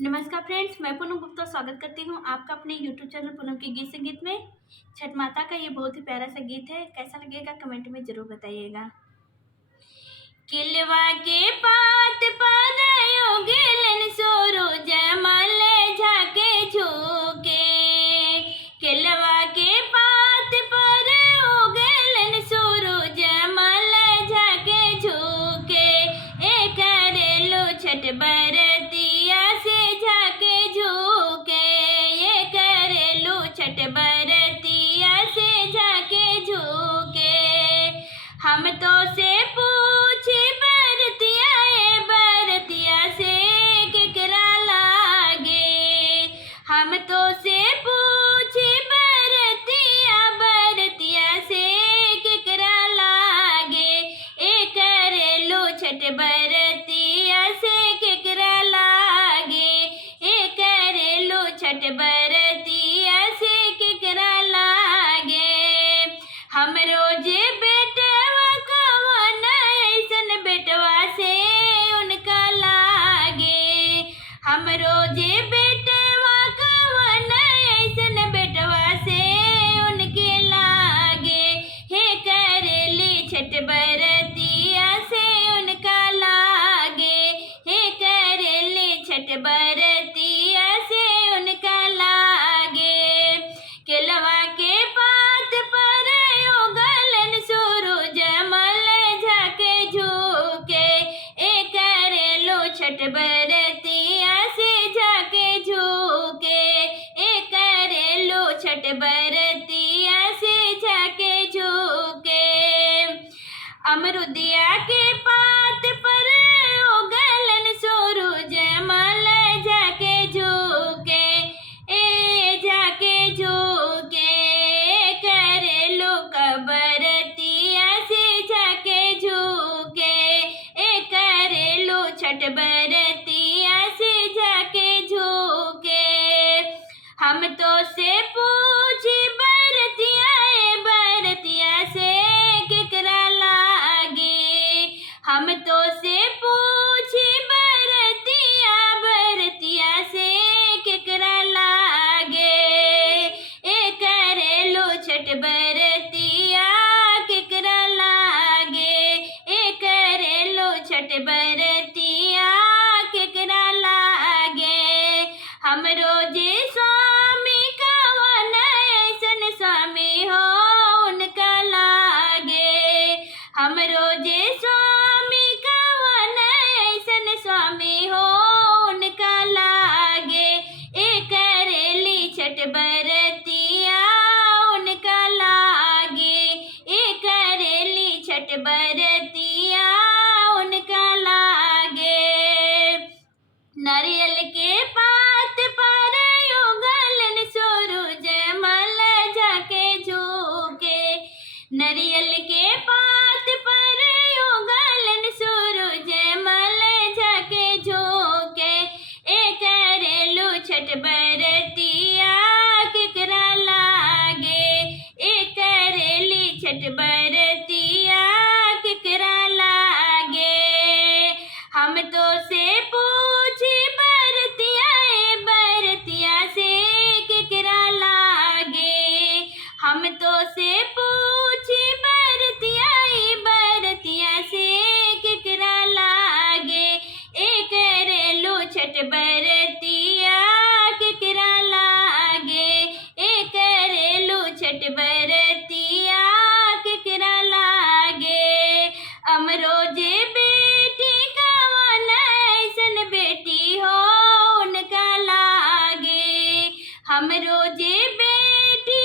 नमस्कार फ्रेंड्स, मैं पूनम गुप्ता स्वागत करती हूँ आपका अपने यूट्यूब चैनल पूनम के गीत संगीत में। छठ माता का ये बहुत ही प्यारा सा गीत है, कैसा लगेगा कमेंट में ज़रूर बताइएगा। किलवा के पात पर उगलन सूरज मल झाके झुके। किलवा के पात पर उगलन सूरज मल झाके झुके। ए करेलो छठ बरतिया से झाके झुके। ये करेलो छठ बरतिया से झाके झुके। हम तो से पूछी बरतिया ए बरतिया से केकरा लागे। हम तो से पूछी बरतिया बरतिया से केकरा लागे। ए करेलो छठ बरतिया से केकरा लागे। ए करेलो छठ बरतिया से केकरा लागे। हम रोज बेटवा कवन ऐसन बेटवा से उनका लागे। हम रोज बेटवा कवन ऐसन बेटवा से उनके लागे। हे करेली छठ बरतिया से उनका लागे। हे करेली छठ बरतिया से उनका लागे। केलवा के पात पर उगलन सूरज मल झाके झुके। ए करेलो छठ बरतिया से झाके झुके। ए करेलो छठ बरतिया से झाके झुके। अमरुदिया के पात पर उगलन सूरज मल झाके झुके। ए झाके झुके। करेलो कबरतिया से झाके झुके। ए करेलो छठ बरतिया से झाके झुके। हम तो से पूछी बरतिया ए बरतिया से केकरा लागे। हम तो से पूछी बरतिया बरतिया से केकरा लागे। ए करेलो छठ बरतिया केकरा लागे। ए करेलो छठ बरतिया केकरा लागे। हम रोजे स्वामी कवन ऐसन स्वामी हो उनका लागे। हम रोजे स्वामी कवन ऐसन स्वामी हो उनका लागे। ए करेली छठ बरतिया उनका लागे। ए करेली छठ बरतिया उनका लागे। नारियल के पात पर उगलन सूरज मल झाके झुके। नारियल के पात पर उगलन सूरज मल झाके झुके। ए करेलो छठ बरतिया केकरा लागे। ए करेली छठ बरतिया केकरा लागे। हम तो से पूछी बरतिया ए बरतिया से केकरा लागे। हम तो से पूछी बरतिया ए बरतिया से केकरा लागे। ए करेलो छठ बरतिया केकरा लागे। ए करेलो छठ बरतिया केकरा लागे। अमरोजे बेटी कवन ऐसन बेटी हो उनका लागे। हम रोजे बेटी